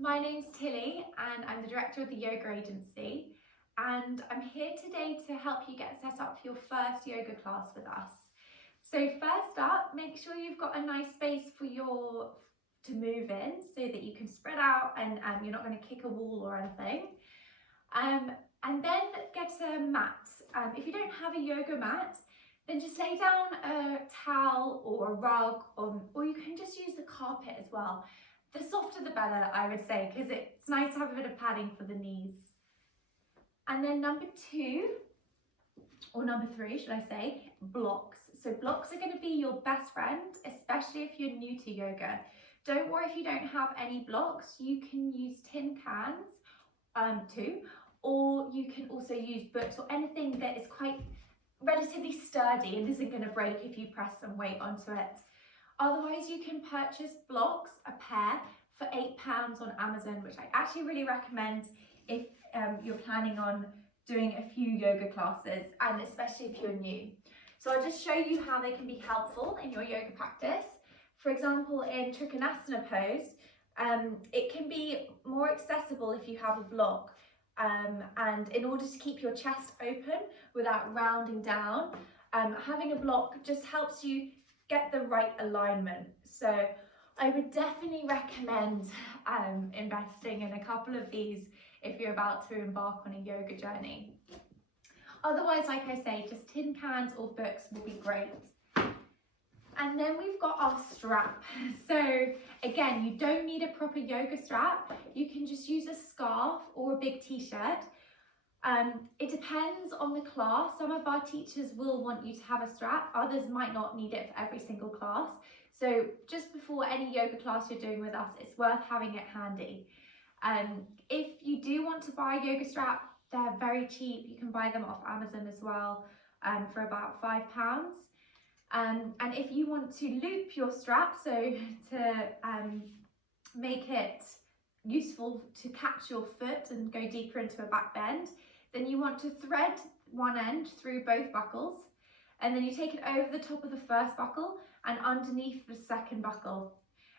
my name's Tilly and I'm the director of the yoga agency, and I'm here today to help you get set up for your first yoga class with us. So first up, make sure you've got a nice space to move in so that you can spread out and you're not going to kick a wall or anything. And then get a mat. If you don't have a yoga mat, then just lay down a towel or a rug, or you can just use the carpet as well. The softer the better, I would say, because it's nice to have a bit of padding for the knees. And then number three, should I say, blocks. So blocks are going to be your best friend, especially if you're new to yoga. Don't worry if you don't have any blocks. You can use tin cans too, or you can also use books or anything that is quite relatively sturdy and isn't going to break if you press some weight onto it. Otherwise, you can purchase blocks, a pair, for £8 on Amazon, which I actually really recommend if you're planning on doing a few yoga classes, and especially if you're new. So I'll just show you how they can be helpful in your yoga practice. For example, in Trikonasana pose, it can be more accessible if you have a block. And in order to keep your chest open without rounding down, having a block just helps you get the right alignment. So I would definitely recommend investing in a couple of these if you're about to embark on a yoga journey. Otherwise, like I say, just tin cans or books will be great. And then we've got our strap. So again, you don't need a proper yoga strap. You can just use a scarf or a big t-shirt. It depends on the class. Some of our teachers will want you to have a strap. Others might not need it for every single class. So just before any yoga class you're doing with us, it's worth having it handy. If you do want to buy a yoga strap, they're very cheap. You can buy them off Amazon as well for about £5. And if you want to loop your strap, so to make it useful to catch your foot and go deeper into a back bend, then you want to thread one end through both buckles, and then you take it over the top of the first buckle and underneath the second buckle,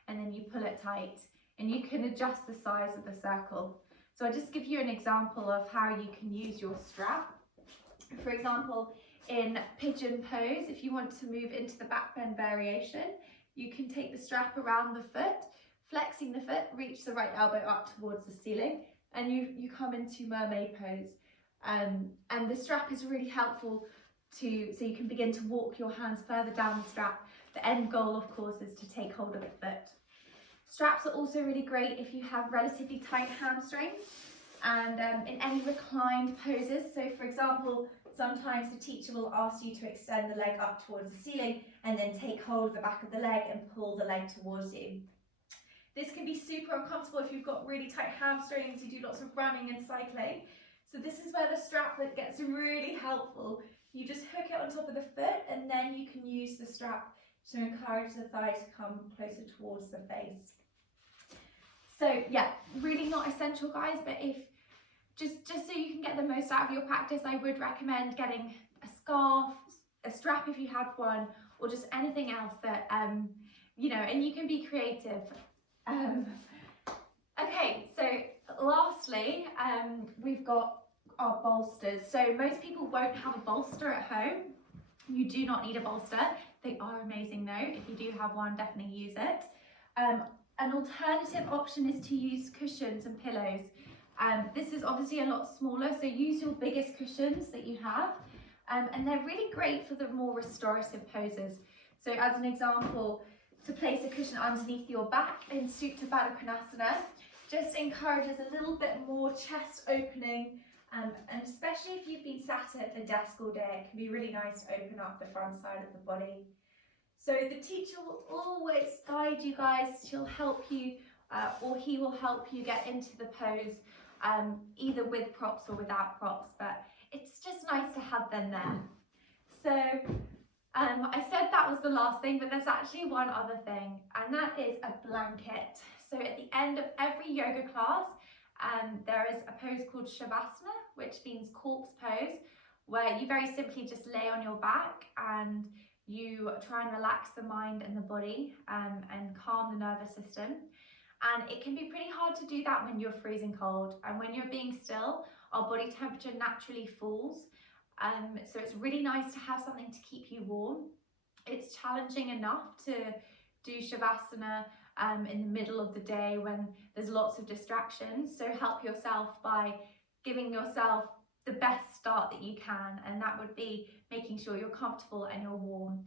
and then you pull it tight, and you can adjust the size of the circle. So I'll just give you an example of how you can use your strap. For example, in pigeon pose, if you want to move into the back bend variation, you can take the strap around the foot, flexing the foot, reach the right elbow up towards the ceiling, and you come into mermaid pose. And the strap is really helpful so you can begin to walk your hands further down the strap. The end goal, of course, is to take hold of the foot. Straps are also really great if you have relatively tight hamstrings and in any reclined poses. So for example, sometimes the teacher will ask you to extend the leg up towards the ceiling and then take hold of the back of the leg and pull the leg towards you. This can be super uncomfortable if you've got really tight hamstrings, you do lots of running and cycling. So this is where the straplet gets really helpful. You just hook it on top of the foot, and then you can use the strap to encourage the thigh to come closer towards the face. So yeah, really not essential, guys, but if just so you can get the most out of your practice, I would recommend getting a scarf, a strap if you have one, or just anything else that, and you can be creative. Okay, so lastly, we've got our bolsters. So most people won't have a bolster at home. You do not need a bolster. They are amazing though. If you do have one, definitely use it. An alternative option is to use cushions and pillows. This is obviously a lot smaller, so use your biggest cushions that you have. And they're really great for the more restorative poses. So as an example, to place a cushion underneath your back in Supta Baddha Konasana just encourages a little bit more chest opening, and especially if you've been sat at the desk all day, it can be really nice to open up the front side of the body. So the teacher will always guide you guys. She'll help you or he will help you get into the pose either with props or without props, but it's just nice to have them there. So I said that was the last thing, but there's actually one other thing, and that is a blanket. So at the end of every yoga class, there is a pose called Shavasana, which means corpse pose, where you very simply just lay on your back and you try and relax the mind and the body and calm the nervous system. And it can be pretty hard to do that when you're freezing cold, and when you're being still, our body temperature naturally falls. So it's really nice to have something to keep you warm. It's challenging enough to do Shavasana in the middle of the day when there's lots of distractions. So help yourself by giving yourself the best start that you can, and that would be making sure you're comfortable and you're warm.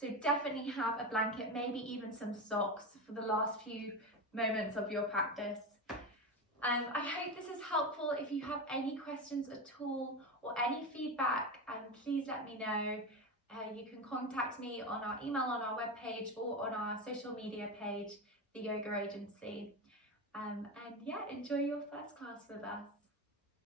So definitely have a blanket, maybe even some socks for the last few moments of your practice. I hope this is helpful. If you have any questions at all or any feedback, please let me know. You can contact me on our email on our webpage or on our social media page, The Yoga Agency. And yeah, enjoy your first class with us.